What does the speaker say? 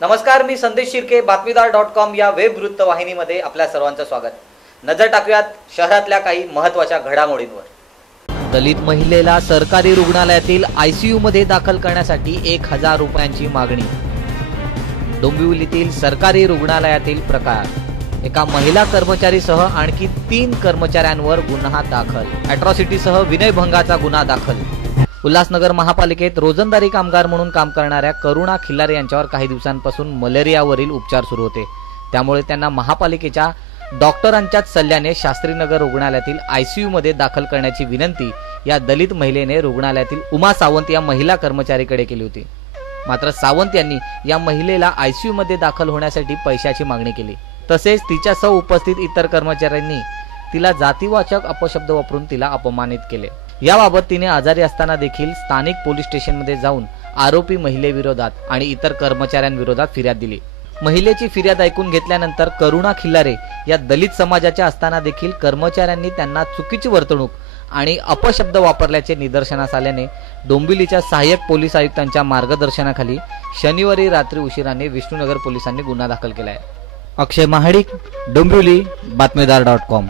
नमस्कार, मी संदेश शिर्के, बातमीदार.com या वेब वृत्तवाहिनीमध्ये आपल्या सर्वांचं स्वागत। नजर टाकूयात शहरातल्या काही महत्त्वाच्या घडामोडींवर। दलित महिलेला सरकारी रुग्णालयातील ICU मध्ये दाखल करण्यासाठी 1000 रुपयांची मागणी। डोंबिवलीतील सरकारी रुग्णालयातील प्रकार, एका महिला कर्मचारीसह आणखी 3 कर्मचाऱ्यांवर गुन्हा दाखल। अॅट्रॉसिटीसह विनयभंगाचा गुन्हा दाखल। उल्हासनगर महापालिकेत रोजंदारी कामगार म्हणून काम करणाऱ्या करुणा खिल्लारे यांच्यावर काही दिवसांपासून मलेरियावरील उपचार सुरू होते। त्यामुळे त्यांना महापालिकेच्या डॉक्टरांच्या सल्ल्याने शास्त्रीनगर रुग्णालयातील ICU मध्ये दाखल करण्याची विनंती या दलित महिलेने रुग्णालयातील उमा सावंत या महिला कर्मचारीकडे केली होती। मात्र सावंत यांनी या महिलेला ICU मध्ये दाखल होण्यासाठी पैशाची मागणी केली। तसेच तिच्यासह उपस्थित इतर कर्मचाऱ्यांनी तिला जातीवाचक अपशब्द वापरून तिला अपमानित केले। याबाबत तिने आजारी असताना देखील स्थानिक पोलीस स्टेशनमध्ये जाऊन आरोपी महिलेविरोधात आणि इतर कर्मचाऱ्यांविरोधात फिर्याद दिली। महिलेची फिर्याद ऐकून घेतल्यानंतर करुणा खिल्लारे या दलित समाजाच्या असताना देखील कर्मचाऱ्यांनी त्यांना चुकीची वर्तणूक आणि अपशब्द वापरल्याचे निदर्शनास आल्याने डोंबिवलीच्या सहाय्यक पोलीस आयुक्तांच्या मार्गदर्शनाखाली शनिवारी रात्री उशिराने विष्णुनगर पोलिसांनी गुन्हा दाखल केला आहे। अक्षय महाडिक, डोंबिवली, बातमीदार.com।